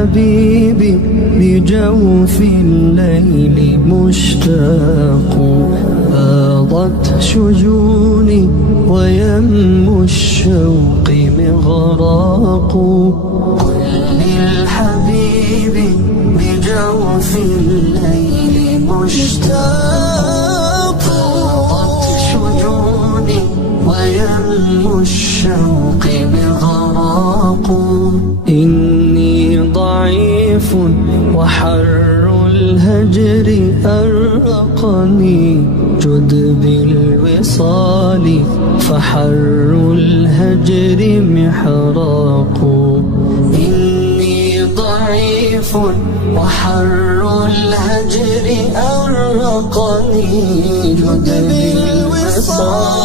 للحبيب بجوف الليل مشتاق فاضت شجوني ويم الشوق مغراق قل للحبيب بجوف الليل مشتاق فاضت شجوني ويم الشوق مغراق إني ضعيف وحر الهجر أرقني جد بالوصال فحر الهجر محراق إني ضعيف وحر الهجر أرقني جد بالوصال